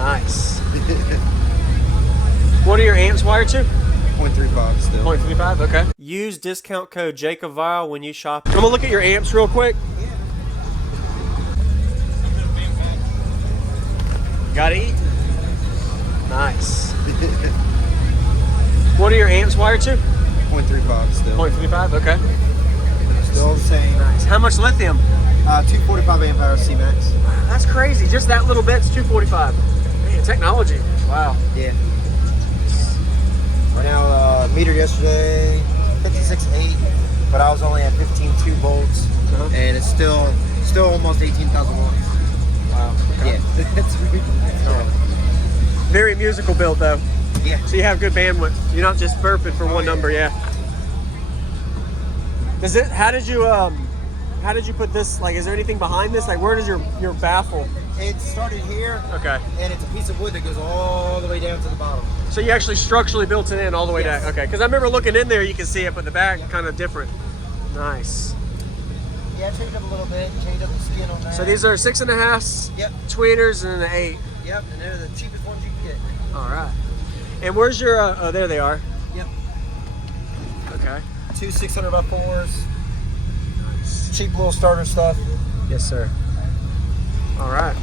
Nice. What are your amps wired to? 0.35 still. 0.35, okay. Use discount code JacobViral when you shop. I'm gonna look at your amps real quick. Got E? Nice. What are your amps wired to? 0.35 still. 0.35, okay. Still the same. Nice. How much lithium? 245 amp hour C-Max. That's crazy. Just that little bit's 245. Man, technology. Wow. Yeah. Right now, metered yesterday, 56.8, but I was only at 15.2 volts, and it's still almost 18,000 watts. Wow. Okay. Yeah. That's ridiculous. Very musical build though. Yeah. So you have good bandwidth. You're not just burping for one number, yeah. Does it? How did you put this? Like, is there anything behind this? Like, where does your baffle? It started here. Okay. And it's a piece of wood that goes all the way down to the bottom. So you actually structurally built it in all the way Yes. down. Okay. Because I remember looking in there, you can see it, but the back kind of different. Nice. Yeah, change up a little bit. Change up the skin on that. So these are 6.5 Yep. tweeters and an 8. Yep, and they're the cheapest ones you can get. All right. And where's your? Oh, there they are. Yep. Okay. Two 600x4s. Cheap little starter stuff. Yes, sir. All right.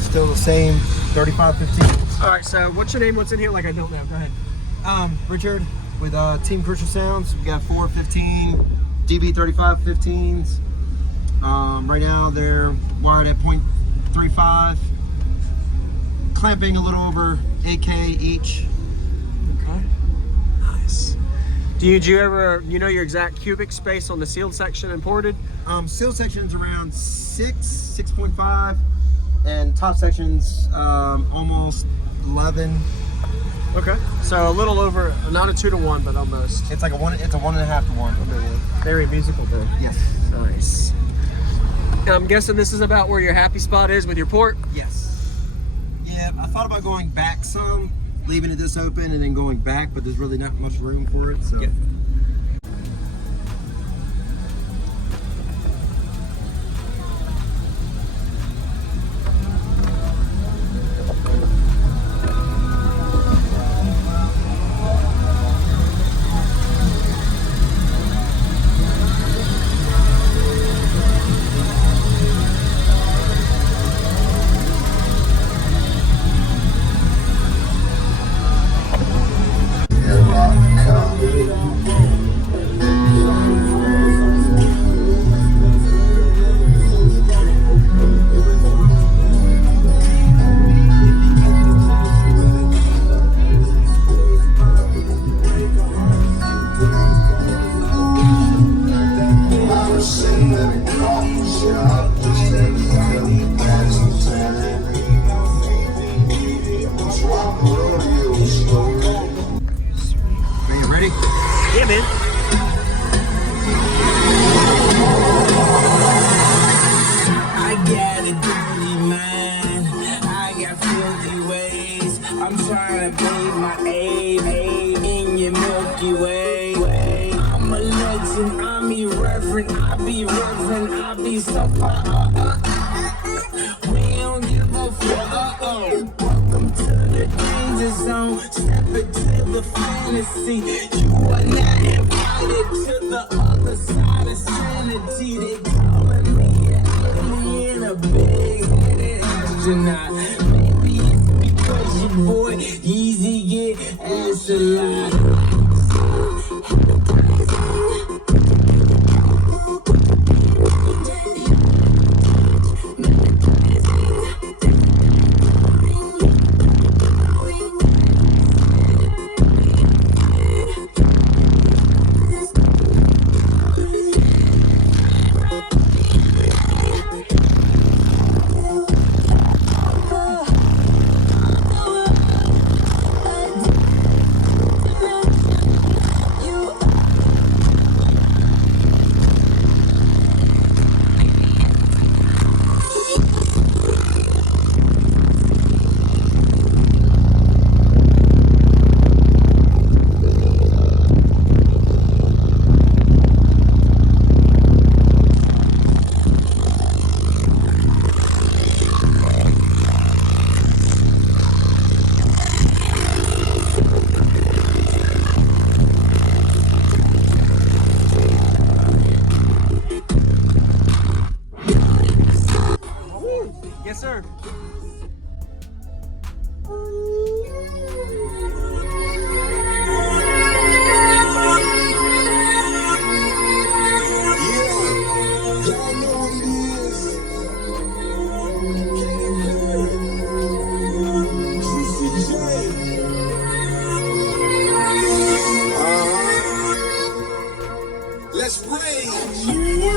Still the same 3515. All right. So what's your name? What's in here? Like I don't know. Go ahead. Richard with Team Crucial Sounds. We got 415 DB35 15s. Right now they're wired at 0.35, clamping a little over 8K each. Okay. Nice. Do you ever, know your exact cubic space on the sealed section and ported? Sealed section's around 6.5, and top section's almost 11. Okay. So a little over, not a 2 to 1, but almost. It's like a 1.5 to 1. Very musical then. Yes. Nice. Now, I'm guessing this is about where your happy spot is with your port? Yes. Yeah, I thought about going back some, leaving it this open and then going back, but there's really not much room for it, so. Yeah. Yeah, man. I got a dirty mind. I got filthy ways. I'm trying to bathe my aim in your Milky Way. I'm a legend. I'm irreverent. I be reverent. I be so we don't give a fuck. Welcome to the danger zone. Step into the fantasy. You are not invited to the other side of sanity. They calling me an alien, a big-headed astronaut. Maybe it's because your boy Easy get ass a lot. Yes, sir. Let's rage.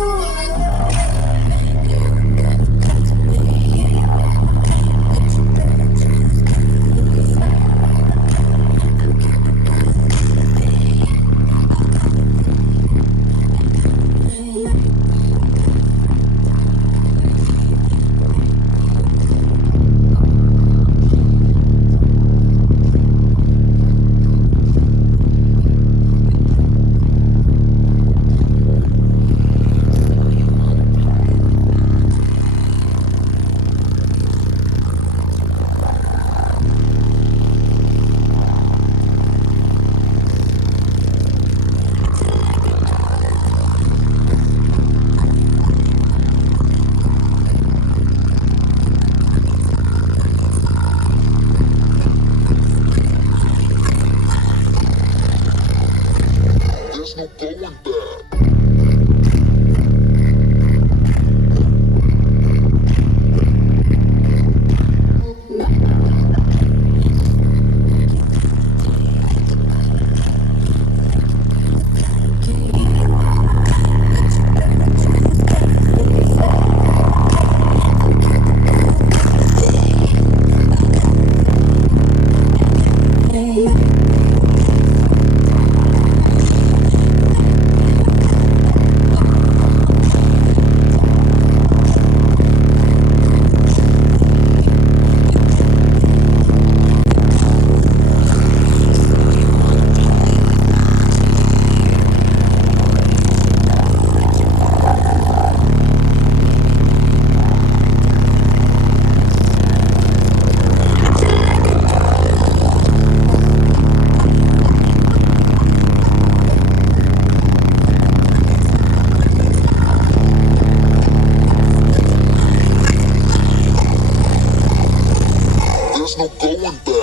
no going back.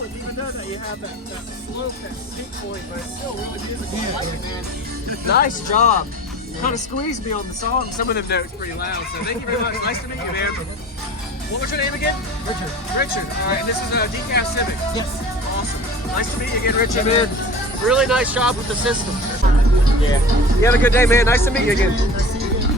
Even though that you have that slope, that peak point, but it's still really musical. I like it, man. Nice job. Kind of squeezed me on the song. Some of them notes pretty loud, so thank you very much. Nice to meet you, man. What was your name again? Richard. Richard. All right, and this is a Decaf Civic. Yes. Awesome. Nice to meet you again, Richard, man. Really nice job with the system. Yeah. You have a good day, man. Nice to meet you again.